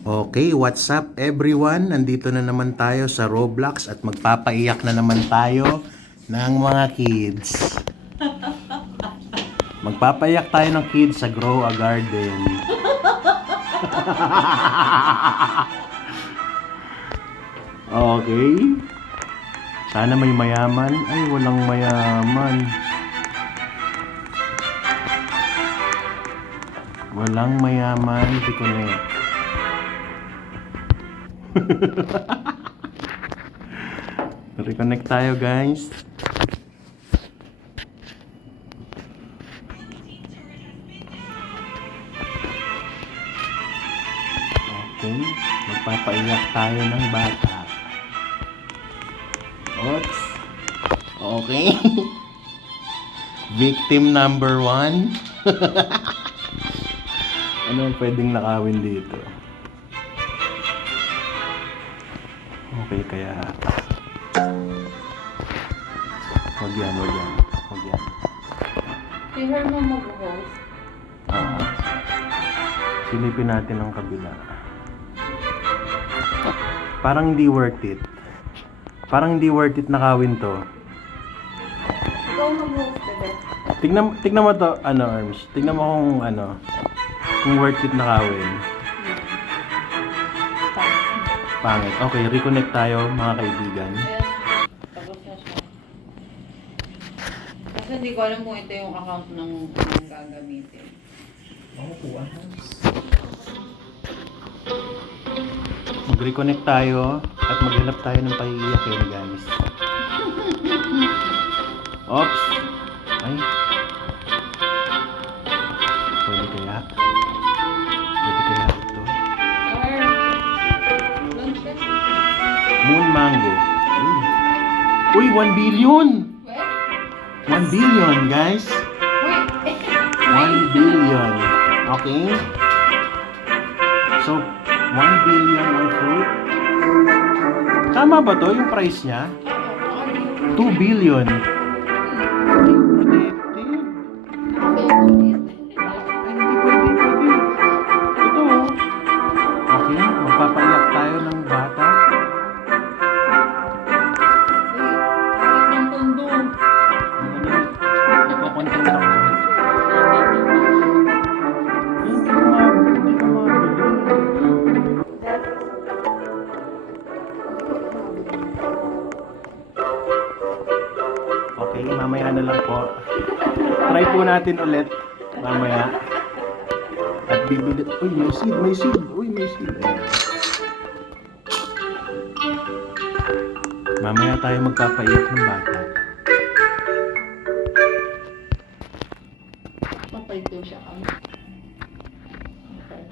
Okay, what's up everyone? Nandito na naman tayo sa Roblox at magpapaiyak na naman tayo ng mga kids. Magpapaiyak tayo ng kids sa Grow a Garden. Okay. Sana may mayaman. Ay, walang mayaman. Walang mayaman. Reconnect. Reconnect tayo, guys. Okay. Magpapaiyak tayo ng bata. Oops. Okay. Victim number 1. Ano ang pwedeng nakawin dito? Okay, kaya wag yan. I-hear mo mag-host. Silipin natin ang kabila. Parang hindi worth it. Parang hindi worth it nakawin to. Ikaw mag-host ka din. Tignan mo to, Arms. Tignan mo kung worth it nakawin. Pangit. Okay, reconnect tayo mga kaibigan. Ayan, tapos na siya. Kasi hindi ko alam kung ito yung account ng gagamitin. Mag-reconnect tayo at maghanap tayo ng paiiyakin, guys. Oops! Ay. Pwede kaya ito? Lunch ka? Moon Mango. Uy, 1 billion! Wait. 1 billion, guys. Wait. 1 billion. Okay? So, 1 billion ang fruit. Tama ba to yung price niya? 2 billion. Ay, protected. Ay, hindi pwede. Ito, oh. Okay, magpapaiyak tayo ng bata. Wait. Ang tondo. Nagpakontrol lang ako. Hindi ko mabili. Okay, mamaya na lang po. Try po natin ulit. Mamaya. At bibili. Uy, may seed. Uy, may seed. Ayan. Mamaya tayo magpapaiyak ng bata. Papay daw siya kami. Okay.